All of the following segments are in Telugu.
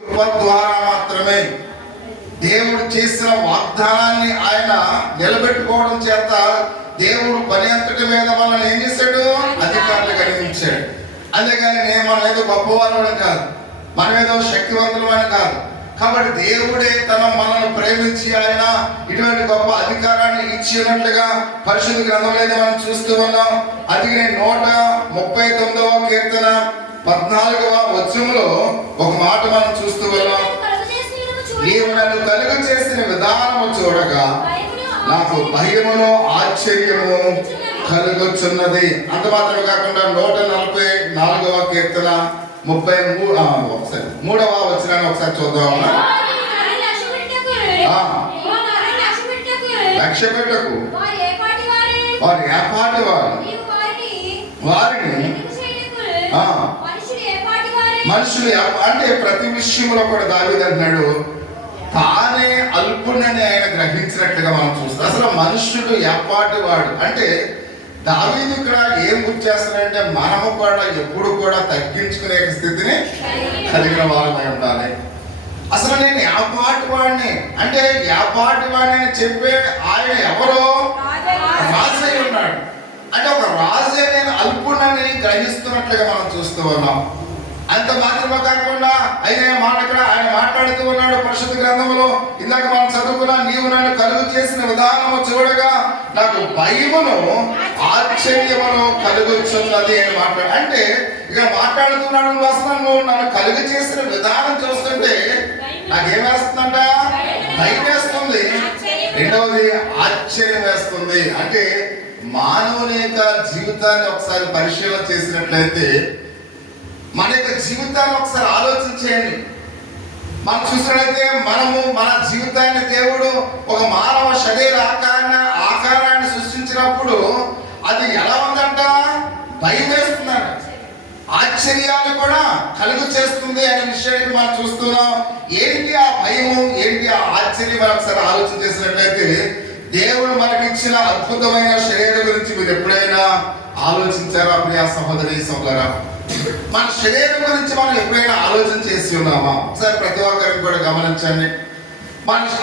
కృప ద్వారా మాత్రమే దేవుడు చేసిన వాగ్దానాన్ని ఆయన నిలబెట్టుకోవడం చేత దేవుడు పని అంతటి మీద మనల్ని ఏం చేశాడు? అధికారులు కలిగించాడు. అంతేగాని మనం ఏదో గొప్పవాళ్ళని కాదు, మనం ఏదో శక్తివంతులమని కాదు. కాబట్టి దేవుడే మనల్ని ప్రేమించి ఆయన ఇటువంటి గొప్ప అధికారాన్ని ఇచ్చినట్లుగా పరిశుద్ధ గ్రంథంలో మనం చూస్తూ ఉన్నాం. అది 139వ కీర్తన 14వ వచనంలో ఒక మాట మనం చూస్తూ ఉన్నాం. నీవు నన్ను కలుగ చేసిన విధానము చూడగా నాకు భయమును ఆశ్చర్యము కలుగుచున్నది. అంత మాత్రమే కాకుండా 144వ కీర్తన 3వ వచనాన్ని ఒకసారి చూద్దాం. లక్ష్య పెట్టకు వారు ఏపాటి వారు, వారిని మనుషులు అంటే ప్రతి విషయంలో కూడా దావీదు అంటున్నాడు తానే అల్పుణ్ణని ఆయన గ్రహించినట్లుగా మనం చూస్తాం. అసలు మనుషుడు ఎపాటి వాడు అంటే దావీదు ఇక్కడ ఏం గుర్తు చేస్తాడంటే మనము కూడా ఎప్పుడు కూడా తగ్గించుకునే స్థితిని కలిగిన వారమై ఉండాలి. అసలు నేను యాపాటి వాడిని అంటే యాపాటి వాడిని అని చెప్పే ఆయన ఎవరో రాజై ఉన్నాడు. అంటే ఒక రాజే నేను అల్పుణ్ణని గ్రహిస్తున్నట్లుగా మనం చూస్తూ ఉన్నాం. అంత మాత్రమే కాకుండా ఆయన మాట్లాడుతూ ఉన్నాడు పరిశుద్ధ గ్రంథంలో. ఇందాక మనం చదువుకున్నా నీవు నన్ను కలుగు చేసిన విధానము చూడగా నాకు భయమును ఆశ్చర్యమును కలుగుచున్నది అని మాట్లాడు. అంటే ఇక మాట్లాడుతున్నాడు అసలు నువ్వు నన్ను కలుగు చేసిన విధానం చూస్తుంటే నాకేమేస్తుందంట? భయం వేస్తుంది. రెండవది ఆశ్చర్యం వేస్తుంది. అంటే మానవుని యొక్క జీవితాన్ని ఒకసారి పరిశీలన చేసినట్లయితే మన యొక్క జీవితాన్ని ఒకసారి ఆలోచించేయండి. మనం చూసినట్లయితే మన జీవితాన్ని దేవుడు ఒక మానవ శరీర ఆకారాన్ని సృష్టించినప్పుడు అది ఎలా ఉందంట? భయం వేస్తుందంట, ఆశ్చర్యాన్ని కూడా కలుగు చేస్తుంది అనే విషయాన్ని మనం చూస్తున్నాం. ఏంటి ఆ భయము, ఏంటి ఆ ఆశ్చర్యం మనం ఒకసారి ఆలోచన చేసినట్లయితే దేవుడు మనకిచ్చిన అద్భుతమైన శరీరం గురించి మీరు ఎప్పుడైనా ఆలోచించారా ప్రియా సహోదరి సహోదరా? మన శరీరం గురించి మనం ఎప్పుడైనా ఆలోచన చేసి ఉన్నామా? ఒకసారి ప్రతి ఒక్కరికి కూడా గమనించండి.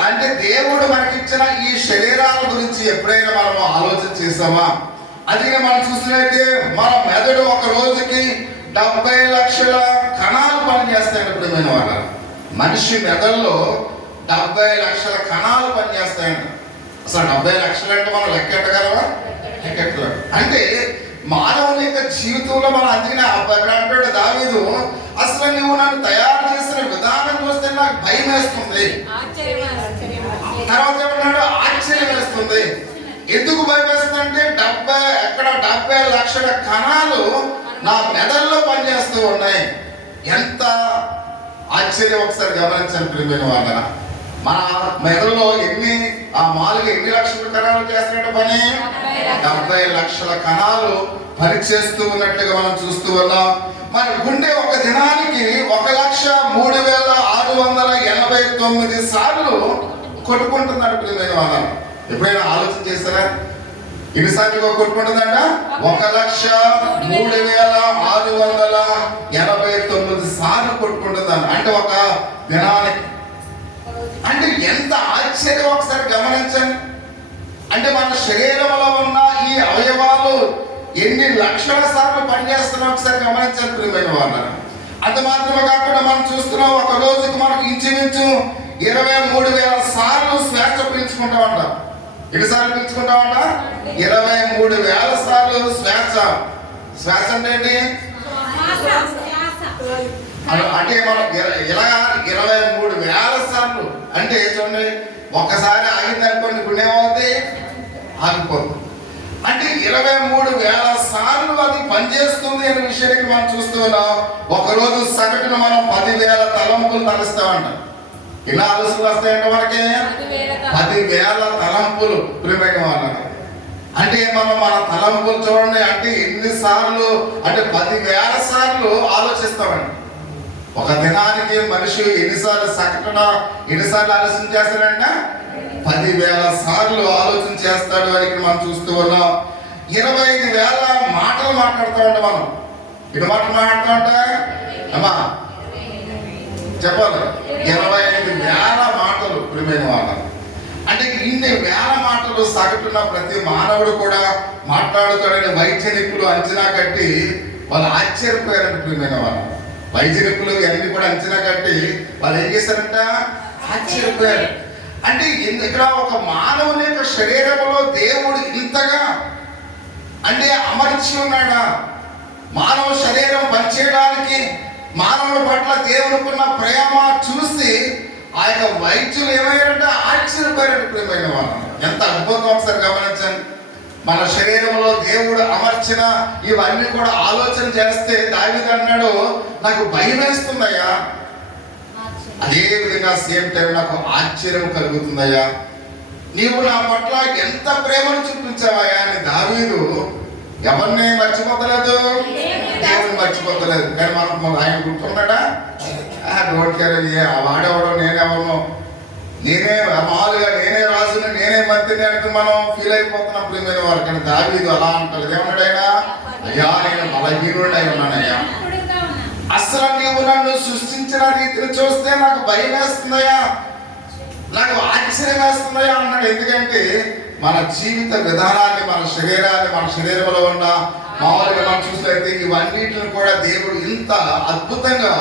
అంటే దేవుడు మనకిచ్చిన ఈ శరీరాల గురించి ఎప్పుడైనా మనం ఆలోచన చేసామా? అది మనం చూసినట్లయితే మన మెదడు ఒక రోజుకి 70 లక్షల కణాలు పనిచేస్తాయని ప్రియమైన వాళ్ళ మనిషి మెదడులో 70 లక్షల కణాలు పనిచేస్తాయంట. అసలు 70 లక్షలు అంటే మనం లెక్కెట్టగలవా? లెక్కెట్టలేము. అంటే మానవుని యొక్క జీవితంలో మనం అందుకనే అంటాడు దావీదు అసలు నువ్వు నన్ను తయారు చేసిన విధానం చూస్తే నాకు భయం వేస్తుంది. తర్వాత ఏమన్నాడు? ఆశ్చర్యం వేస్తుంది. ఎందుకు భయం వేస్తుంది అంటే 70 లక్షల కణాలు నా మెదడులో పనిచేస్తూ ఉన్నాయి. ఎంత ఆశ్చర్యం ఒకసారి గమనించండి ప్రియమైన వాళ్ళ. మన మెదడులో ఎన్ని లక్షల కణాలు చేస్తున్నట్టు పని? 70 లక్షల కణాలు పనిచేస్తూ ఉన్నట్లుగా మనం చూస్తూ ఉన్నాం. మన గుండె ఒక దినానికి 1,06,689 సార్లు కొట్టుకుంటున్నాడు ప్రియమైన వాళ్ళ. ఎప్పుడైనా ఆలోచన చేస్తారా ఎన్నిసార్లు కొట్టుకుంటుందంట? 1,03,689 సార్లు కొట్టుకుంటుందంట. అంటే ఒక దినానికి. అంటే ఎంత ఆశ్చర్యం ఒకసారి గమనించండి. అంటే మన శరీరంలో ఉన్న ఈ అవయవాలు ఎన్ని లక్షల సార్లు పనిచేస్తున్నా ఒకసారి గమనించాలి ప్రియమైన వాళ్ళ. అంత మాత్రమే కాకుండా మనం చూస్తున్నాం ఒక రోజుకి మనకు ఇంచుమించు 23,000 సార్లు శ్వాస పీల్చుకుంటామంట. ఎన్నిసార్లు పీల్చుకుంటామంట? 23,000 సార్లు శ్వాస. శ్వాస అంటే ఏంటి? అంటే మనం ఇలా 23,000 సార్లు అంటే చూడండి, ఒక్కసారి ఆగింది అనుకోండి గుండె ఏమవుతుంది? ఆగిపోతుంది. అంటే 23,000 సార్లు అది పనిచేస్తుంది అనే విషయానికి మనం చూస్తున్నాం. ఒకరోజు సగటున మనం 10,000 తలంపులు తలుస్తామంట. ఇలా ఆలోచనలు వస్తాయంటే మనకి 10,000 తలంపులు ప్రియమైన వాళ్ళకి. అంటే మనం మన తలంపులు చూడండి అంటే ఎన్నిసార్లు అంటే 10,000 సార్లు ఆలోచిస్తామండి. ఒక దినానికి మనిషి ఎన్నిసార్లు ఆలోచన చేస్తాడంటే 10,000 సార్లు ఆలోచన చేస్తాడు అని ఇక్కడ మనం చూస్తూ ఉన్నాం. 25,000 మాటలు మాట్లాడుతూ ఉంటాం మనం. ఎన్ని మాటలు మాట్లాడుతూ ఉంటా అమ్మా? చెప్పాలి 25,000 మాటలు ప్రియమైన వాళ్ళ. అంటే ఇన్ని వేల మాటలు సగటున ప్రతి మానవుడు కూడా మాట్లాడుతాడని వైద్య నిపుణులు అంచనా కట్టి వాళ్ళు ఆశ్చర్యపోయారంట ప్రియమైన వాళ్ళు. వైద్య నిపుణులు అన్ని కూడా అంచనా కట్టి వాళ్ళు ఏం చేశారంట, ఆశ్చర్యపోయారు. అంటే ఇక్కడ ఒక మానవుని యొక్క శరీరంలో దేవుడు ఇంతగా అంటే అమర్చి ఉన్నాడా? మానవ శరీరం పనిచేయడానికి మానవుల పట్ల దేవునికున్న ప్రేమ చూసి ఆ యొక్క వైద్యులు ఏమయ్యారంటే ఆశ్చర్యపోయారంటే ప్రియమైన వాళ్ళు. ఎంత అద్భుతం ఒకసారి గమనించండి. మన శరీరంలో దేవుడు అమర్చిన ఇవన్నీ కూడా ఆలోచన చేస్తే దావీదు అన్నాడు, నాకు భయం వేస్తుందయ్యా, అదే విధంగా సేమ్ టైం నాకు ఆశ్చర్యం కలుగుతుందయ్యా, నీవు నా పట్ల ఎంత ప్రేమను చూపించావయ్యా అని దావీదు ఎవరిని మర్చిపోతలేదు, దేవుని మర్చిపోతలేదు. కానీ మనం ఆయన గుర్తున్నాడా, డోంట్ కేర్, వాడేవాడు నేనెవరను, నేనే మామూలుగా నేనే రాజుని నేనే మంత్రిని అంటే మనం ఫీల్ అయిపోతున్నాం ప్రియమైన వారు. కానీ దావీదు అలా అంటారు. ఏమన్నాడు ఆయన, అయ్యా నేను బలహీనుడు అయి ఉన్నానయ్యా, అసలు నీవు నన్ను సృష్టించిన రీతిని చూస్తే నాకు భయం వేస్తుందయ్యా, నాకు ఆశ్చర్యం వేస్తుందయ్యా అన్నాడు. ఎందుకంటే మన జీవిత విధానాన్ని, మన శరీరాన్ని, మన శరీరంలో ఉన్న మామూలుగా మనం చూసినట్లయితే ఇవన్నిటిని కూడా దేవుడు ఇంత అద్భుతంగా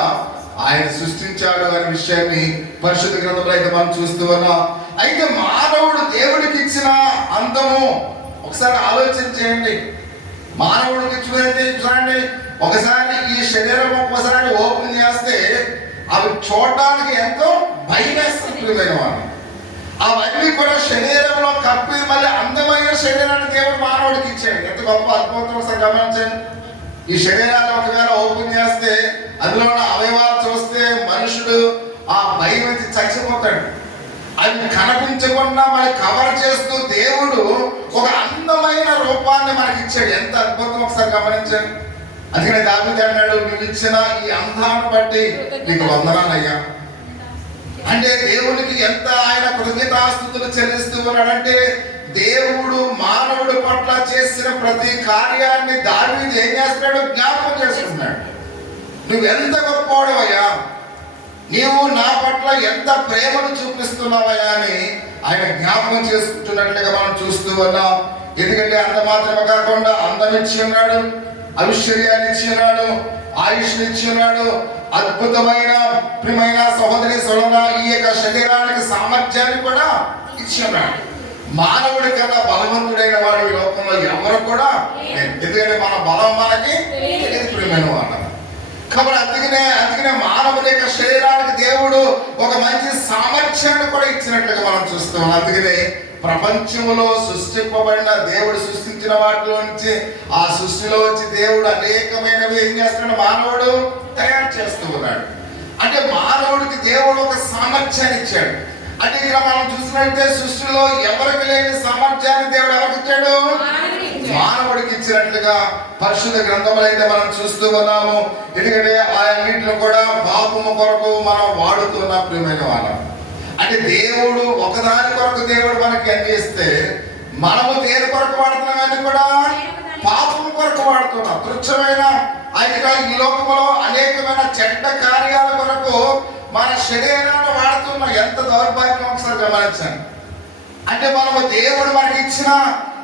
ఆయన సృష్టించాడు అనే విషయాన్ని పరిశుద్ధ గ్రంథంలో అయితే మనం చూస్తూ ఉన్నాం. అయితే మానవుడు దేవుడికి ఇచ్చిన అందము ఒకసారి ఆలోచన చేయండి. మానవుడికి చూడండి, ఒకసారి ఈ శరీరం ఒక్కసారి ఓపెన్ చేస్తే అవి చూడడానికి ఎంతో భయం వేస్తుంది ప్రియమైన వాళ్ళు. అవన్నీ కూడా శరీరంలో కప్పి మళ్ళీ అందమైన శరీరాన్ని దేవుడు మానవుడికి ఇచ్చాడు. ఎంత గొప్ప అద్భుతం ఒకసారి గమనించండి. ఈ శరీరాన్ని ఒకవేళ ఓపెన్ చేస్తే అందులో ఉన్న అవయవాలు చూస్తే మనుషుడు ఆ భయం నుంచి చచ్చిపోతాడు. అది కనిపించకుండా మరి కవర్ చేస్తూ దేవుడు ఒక అందమైన రూపాన్ని మనకి ఇచ్చాడు. ఎంత అద్భుతం ఒకసారి గమనించండి. అందుకని దావీదు అన్నాడు, నువ్వు ఇచ్చిన ఈ అందాన్ని బట్టి నీకు వందనాలయ్యా. అంటే దేవునికి ఎంత ఆయన కృతజ్ఞతాస్తుతులు చెల్లిస్తూ ఉన్నాడంటే దేవుడు మానవుడి పట్ల చేసిన ప్రతి కార్యాన్ని దావీదు ఏం చేస్తున్నాడు, జ్ఞాపకం చేసుకుంటున్నాడు. నువ్వెంత గొప్పవాడవయ్యా, నీవు నా పట్ల ఎంత ప్రేమను చూపిస్తున్నావయ్యా అని ఆయన జ్ఞాపకం చేసుకుంటున్నట్లుగా మనం చూస్తూ ఉన్నాం. ఎందుకంటే అంత మాత్రమే కాకుండా అందం ఇచ్చి ఉన్నాడు, ఐశ్వర్యాన్ని ఇచ్చి ఉన్నాడు, ఆయుష్ని ఇచ్చి ఉన్నాడు, అద్భుతమైన ప్రియమైన సహోదరి సోదరులారా ఈ యొక్క శరీరానికి సామర్థ్యాన్ని కూడా ఇచ్చి ఉన్నాడు. మానవుడి కన్నా బలవంతుడైన వాడు ఈ లోకంలో ఎవరు కూడా, ఎందుకంటే మన బలం మనకి తెలియదు ప్రియమైన వాడు. కాబట్టి అందుకనే మానవుని యొక్క శరీరానికి దేవుడు ఒక మంచి సామర్థ్యాన్ని కూడా ఇచ్చినట్లుగా మనం చూస్తాం. అందుకనే ప్రపంచంలో సృష్టింపబడిన దేవుడు సృష్టించిన వాటిలో నుంచి ఆ సృష్టిలో వచ్చి దేవుడు అనేకమైనవి ఏం చేస్తున్నాడు, మానవుడు తయారు చేస్తూ ఉన్నాడు. అంటే మానవుడికి దేవుడు ఒక సామర్థ్యాన్ని ఇచ్చాడు. అంటే ఇక్కడ మనం చూసినట్లయితే సృష్టిలో ఎవరికి లేని సామర్థ్యాన్ని దేవుడు ఎవరికి ఇచ్చాడు, మానవుడికి ఇచ్చినట్లుగా పరిశుద్ధ గ్రంథంలో అయితే మనం చూస్తూ ఉన్నాము. ఎందుకంటే ఆయన్నింటిలో కూడా పాపము కొరకు మనం వాడుతున్న ప్రియమైన వాళ్ళం. అంటే దేవుడు ఒకదాని కొరకు దేవుడు మనకి అన్ని ఇస్తే మనము దేని కొరకు వాడుతున్నామని కూడా పాపం కొరకు వాడుతున్నాం. తుచ్చమైన ఆయన ఈ లోకంలో అనేకమైన చెడ్డ కార్యాల కొరకు మన శరీరాన్ని వాడుతున్నా. ఎంత దౌర్భాగ్యం ఒకసారి గమనించండి. అంటే మనము దేవుడు మనకి ఇచ్చిన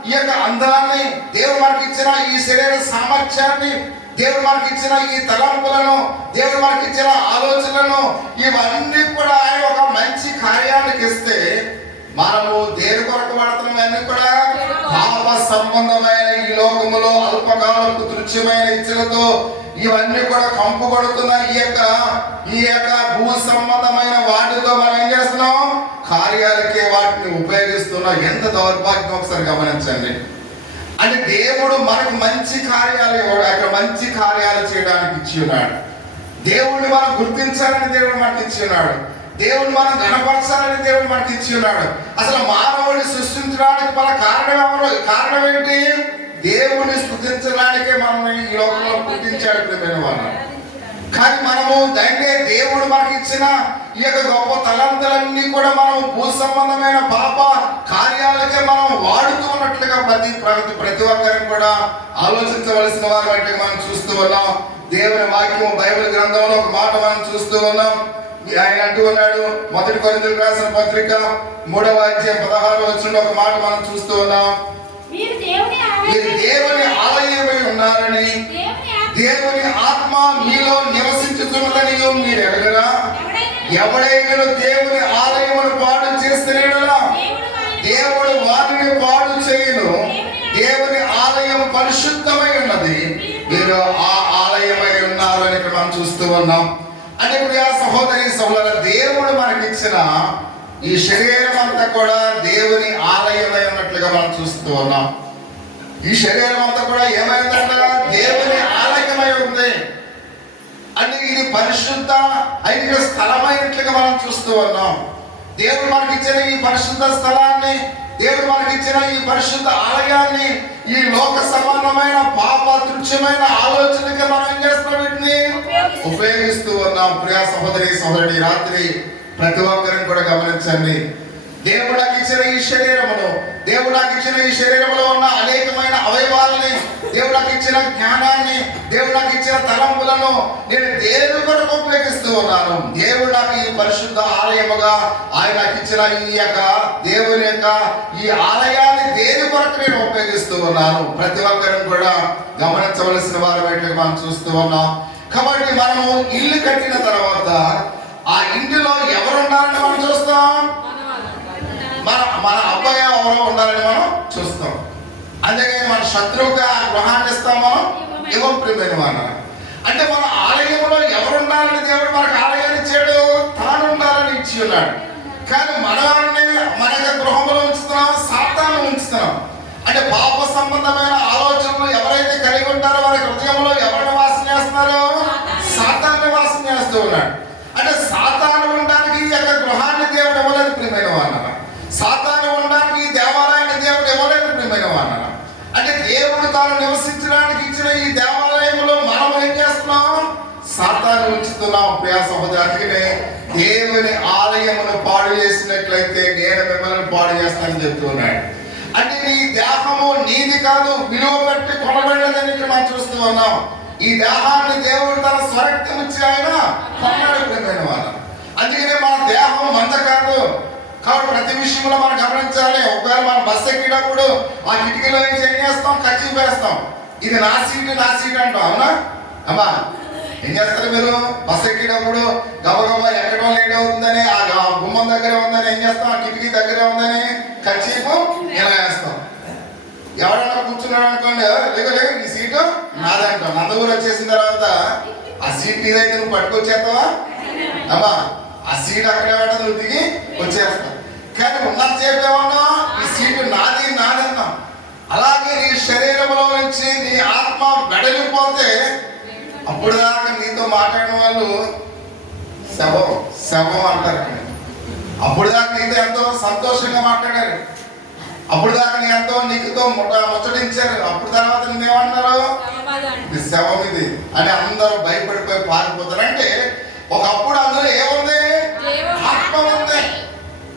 ఈ యొక్క అందాన్ని, దేవుడు మనకి ఇచ్చిన ఈ శరీర సామర్థ్యాన్ని, దేవుడు మనకి ఇచ్చిన ఈ తలంపులను, దేవుడు మనకి ఇచ్చిన ఆలోచనలను ఇవన్నీ కూడా ఆయన ఒక మంచి కార్యానికి ఇస్తే మనము దేని కొరకు వాడుతున్నాం అన్ని కూడా పాప సంబంధమైన ఈ లోకములో అల్పకాలపు దృశ్యమైన ఇచ్చలతో ఇవన్నీ కూడా కంపుకొడుతున్న ఈ యొక్క భూ సంబంధమైన వాటితో మనం ఏం చేస్తున్నాం, కార్యాలకే వాటిని ఉపయోగిస్తున్నాం. ఎంత దౌర్భాగ్యం ఒకసారి గమనించండి. అంటే దేవుడు మనకు మంచి కార్యాలు ఇవ్వడు, అక్కడ మంచి కార్యాలు చేయడానికి ఇచ్చి ఉన్నాడు. దేవుడిని మనం గుర్తించాలని దేవుడు మనకి ఇచ్చి ఉన్నాడు. దేవుడిని మనం గణపరచాలని దేవుడు మనకి ఇచ్చి ఉన్నాడు. అసలు మానవుడిని సృష్టించడానికి మన కారణం ఏంటి, దేవుడిని స్తుతించడానికే మనం ఈ లోకంలో పుట్టించాడు ప్రియమైన వాళ్ళు. కానీ మనము దేవుడు మనకి ఇచ్చిన ఈ యొక్క గొప్ప తలంతులన్నీ కూడా మనం భూ సంబంధమైన పాప కార్యాలకే మనం వాడుతూ ఉన్నట్లుగా ప్రతి ఒక్కరిని కూడా ఆలోచించవలసిన వారు అంటే మనం చూస్తూ ఉన్నాం. దేవుని వాక్యం బైబిల్ గ్రంథంలో ఒక మాట మనం చూస్తూ ఉన్నాం. ఆయన అంటూ ఉన్నాడు, మొదటి కొరింథీయులకు రాసిన పత్రిక 3వ అధ్యాయం 16వ వచనంలో ఒక మాట మనం చూస్తూ ఉన్నాం. మీరు దేవుని ఆలయమై ఉన్నారని, దేవుని ఆత్మ మీలో నివసించుతున్నదని మీరు ఎరగరా? ఎవడైనా దేవుని ఆలయమును పాడు చేస్తేనే దేవుడు వారిని పాడు చేయను. దేవుని ఆలయం పరిశుద్ధమై ఉన్నది, మీరు ఆ ఆలయమై ఉన్నారు అని ఇక్కడ మనం చూస్తూ ఉన్నాం. అంటే ప్రియ సహోదరి సహోదరుల, దేవుడు మనకిచ్చిన ఈ శరీరం అంతా కూడా దేవుని ఆలయమై ఉన్నట్లుగా మనం చూస్తూ ఉన్నాం. ఈ శరీరం అంతా కూడా ఏమైందంట? దేవుని ఆలయమై ఉంది. అంటే ఇది పరిశుద్ధ ఐక్య స్థలమైనట్లుగా మనం చూస్తూ ఉన్నాం. దేవుడు మనకి ఇచ్చిన ఈ పరిశుద్ధ స్థలాన్ని, దేవుడు మనకి ఇచ్చిన ఈ పరిశుద్ధ ఆలయాన్ని ఈ లోక సమానమైన పాప తుచ్చమైన ఆలోచనగా మనం ఏం చేస్తున్నాం? వీటిని ఉపయోగిస్తూ ఉన్నాం. ప్రియ సహోదరి సహోదరుడి, రాత్రి ప్రతి ఒక్కరిని కూడా గమనించండి. దేవుడు నాకు ఇచ్చిన ఈ శరీరమును, దేవుడు నాకు ఇచ్చిన ఈ శరీరంలో ఉన్న అనేకమైన అవయవాలని, దేవుడు నాకు ఇచ్చిన జ్ఞానాన్ని, దేవుడు నాకు ఇచ్చిన తలంపులను నేను దేవుని కొరకు ఉపయోగిస్తూ ఉన్నాను. దేవుడు నాకు ఈ పరిశుద్ధ ఆలయముగా ఆయన నాకు ఇచ్చిన ఈ యొక్క దేవుని యొక్క ఈ ఆలయాన్ని దేని కొరకు నేను ఉపయోగిస్తూ ఉన్నాను. ప్రతి ఒక్కరిని కూడా గమనించవలసిన వారు బయటకు మనం చూస్తూ ఉన్నాం. కాబట్టి మనము ఇల్లు కట్టిన తర్వాత ఆ ఇంటిలో ఎవరు ఉండాలని మనం చూస్తాం? మన అబ్బాయి ఎవరో ఉండాలని మనం చూస్తాం. అంతేగాని మన శత్రువుగా గృహాన్ని ఇస్తాం మనం ఇవ్వం. ప్రియమైన వారు, అంటే మన ఆలయంలో ఎవరు ఉండాలని దేవుడు మనకు ఆలయాన్ని ఇచ్చాడు, తాను ఉండాలని ఇచ్చి ఉన్నాడు. కానీ మనల్ని మన యొక్క గృహంలో ఉంచుతున్నాం, సాతాను ఉంచుతున్నాం. అంటే పాప సంబంధమైన ఆలోచనలు ఎవరైతే కలిగి ఉంటారో వారి హృదయంలో ఎవరిని వాసన చేస్తున్నారు? సాతాన్ని వాసన చేస్తూ ఉన్నాడు. అంటే సాతాను ఉండడానికి ఈ యొక్క గృహాన్ని దేవుడు ఇవ్వలేదు. ప్రియమైన వారు, సాతాను ఉండడానికి ఈ దేవాలయాన్ని దేవుడు ఇవ్వలేదు. ప్రియమైన వారు, అంటే దేవుడు తాను నివసించడానికి ఇచ్చిన ఈ దేవాలయంలో మనం ఏం చేస్తున్నాం? సాతాను ఉంచుతున్నాం. ప్రియ సహోదరి, అందుకనే దేవుని ఆలయమును పాడు చేసినట్లయితే నేను మిమ్మల్ని పాడు చేస్తానని చెప్తున్నాడు. అంటే నీ దేహము నీది కాదు, విలువ పెట్టి కొనబడినదని మనం చూస్తూ ఉన్నాం. ఈ దేహాన్ని దేవుడు తన స్వరక్తం ఇచ్చి ఆయన కొన్నాడు. ప్రియమైన వారు, అందుకనే మన దేహం మంద కాదు. కాబట్టి ప్రతి విషయంలో మనం గమనించాలి. ఒకవేళ మనం బస్సు ఎక్కేటప్పుడు ఆ కిటికీలో నుంచి ఏం చేస్తాం? కచ్చి వేస్తాం. ఇది నా సీటు అంటాం. అవునా అమ్మా? ఏం చేస్తారు మీరు? బస్సు ఎక్కేటప్పుడు గబగబా ఎక్కడో లేట్ అవుతుందని, ఆ గుమ్మం దగ్గర ఉందని ఏం చేస్తాం? ఆ కిటికీ దగ్గరే ఉందని కచ్చిపు ఇలా వేస్తాం. ఎవరైనా కూర్చున్నాడు అనుకోండి, లేక ఈ సీటు నాదే అంటాం. నందూరు వచ్చేసిన తర్వాత ఆ సీట్ నీదైతే నువ్వు పట్టుకొచ్చేస్తావా అమ్మా? ఆ సీట్ అక్కడే పడ్డది, నువ్వు దిగి వచ్చేస్తావు. కానీ ఉన్నది చెప్పేమన్నా ఈ సీటు నాది అన్నాం. అలాగే నీ శరీరంలో నుంచి నీ ఆత్మ వెడలిపోతే అప్పుడు దాకా నీతో మాట్లాడిన వాళ్ళు శవం అంటారు. అప్పుడు దాకా నీతో ఎంతో సంతోషంగా మాట్లాడారు, అప్పుడు దాకా నీ ఎంతో నీకుతో ముచ్చటించారు. అప్పుడు తర్వాత నువ్వేమంటారు? ఇది శవం ఇది అని అందరూ భయపడిపోయి పారిపోతారు. అంటే ఒకప్పుడు అందులో ఏముంది? ఆత్మ ఉంది.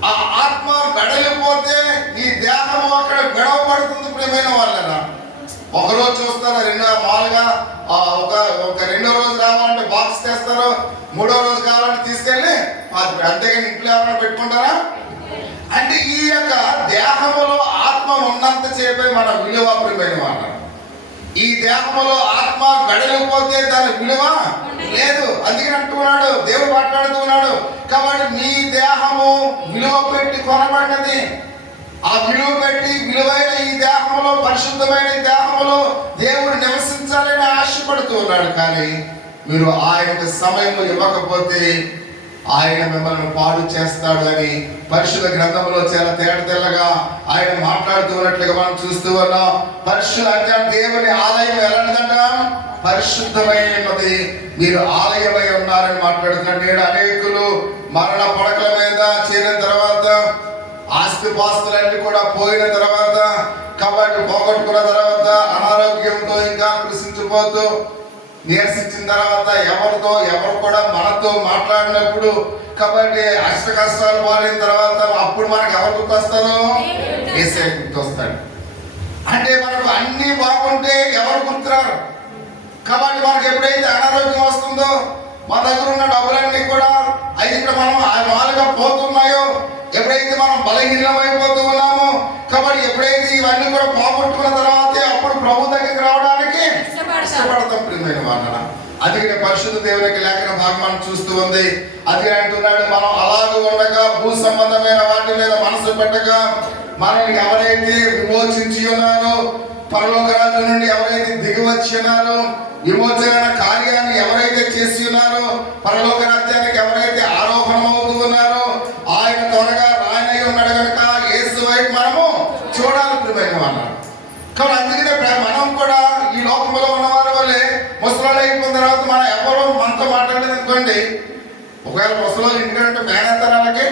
ఆ ఆత్మ వెడలిపోతే ఈ దేహము అక్కడ గొడవ పడుతుంది. ప్రియమైన వాళ్ళరా, ఒకరోజు చూస్తారు, మామూలుగా ఒక రెండో రోజు కావాలంటే బాక్స్ తెస్తారు, మూడో రోజు కావాలంటే తీసుకెళ్ళి అంతేగాని ఇంట్లో ఏమైనా పెట్టుకుంటారా? అంటే ఈ యొక్క దేహములో ఆత్మ ఉన్నంత చేపే మన విలువ. ప్రియమైన వాళ్ళ, ఈ దేహములో ఆత్మ వెడలిపోతే దాని విలువ లేదు. అందుకని అంటున్నాడు, దేవుడు మాట్లాడుతున్నాడు. కాబట్టి మీ దేహము విలువ పెట్టి కొనబడినది. ఆ విలువ పెట్టి విలువైన ఈ దేహములో, పరిశుద్ధమైన ఈ దేహములో దేవుడు నివసించాలని ఆశపడుతూ ఉన్నాడు. కానీ మీరు ఆయనకు సమయం ఇవ్వకపోతే ఆయన మిమ్మల్ని పాడు చేస్తాడు అని పరిశుద్ధ గ్రంథంలో చాలా తేటతెల్లగా ఆయన మాట్లాడుతూ ఉన్నట్లుగా మనం చూస్తూ ఉన్నాం. పరిశుద్ధ అంటే దేవుని ఆలయం ఎలాంటిదంట? పరిశుద్ధమైనది, మీరు ఆలయమై ఉన్నారని మాట్లాడుతున్నాడు. నేడు అనేకులు మరణ పడకల మీద చేరిన తర్వాత, ఆస్తిపాస్తులన్నీ కూడా పోయిన తర్వాత, కాబట్టి పోగొట్టుకున్న తర్వాత, అనారోగ్యంతో ఇంకా కృషించిపోతూ నీరసించిన తర్వాత ఎవరు కూడా మనతో మాట్లాడినప్పుడు, కాబట్టి అష్ట కష్టాలు మారిన తర్వాత అప్పుడు మనకు ఎవరు గుర్తొస్తారు? యేసయ్య గుర్తొస్తాడు. అంటే మనకు అన్ని బాగుంటే ఎవరు గుర్తురారు. కాబట్టి మనకు ఎప్పుడైతే అనారోగ్యం వస్తుందో, మన దగ్గర ఉన్న డబ్బులన్నీ కూడా అయితే ఇక్కడ మనం మాలుగా పోతున్నాయో, ఎప్పుడైతే మనం బలహీనం అయిపోతూ ఉన్నామో, కాబట్టి ఎప్పుడైతే ఇవన్నీ కూడా పోగొట్టుకున్న తర్వాతే అప్పుడు ప్రభు దగ్గరికి రావడానికి ఇష్టపడతాం ప్రియమైన వాళ్ళ. అందుకనే పరిశుద్ధ దేవునికి లేఖన భాగం మనం చూస్తూ ఉంది. అది అంటున్నాడు, మనం అలాగ ఉండగా భూ సంబంధమైన వాటి మీద మనసు పెట్టక, మనల్ని ఎవరైతే విమోచించి ఉన్నారో, పరలోక రాజ్యం నుండి ఎవరైతే దిగి వచ్చి ఉన్నారో, విమోచన కార్యాన్ని ఎవరైతే చేసి ఉన్నారో, పరలోక రాజ్యానికి ఎవరైతే ఆరోహణం అవుతూ ఉన్నారో, ఆయన త్వరగా రాయనై ఉన్నాడు కనుక యేసు వైపు మనము చూడాలి ప్రియమైన వాళ్ళ. కాబట్టి అందుకనే మనం కూడా ఈ లోకంలో ఉన్నవారి వల్లే ముసలాళ్ళు అయిపోయిన తర్వాత మనం ఎవరో మనతో మాట్లాడలేదు అనుకోండి, ఒకవేళ ముసలాళ్ళు ఇంటికంటే ఫ్యాన్ వేస్తారు వాళ్ళకి.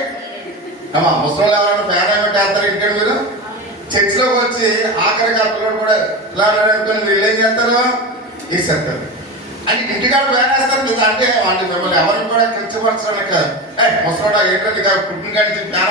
ముసలాళ్ళు ఎవరైనా ఫ్యాన్ ఏమంటే వేస్తారు ఇంటికంటే మీరు చర్చిలోకి వచ్చి ఆఖరికి అప్పుడు కూడా ఇలా అనుకోని వీళ్ళు ఏం చేస్తారు, వేసేస్తారు. అంటే ఇంటికాడ ఫ్యాన్ వేస్తారు కదా, అంటే వాళ్ళు మిమ్మల్ని ఎవరిని కూడా కించపరచడానికి ముసలాడు ఏంటంటే పుట్టిన కాడి ఫ్యాన్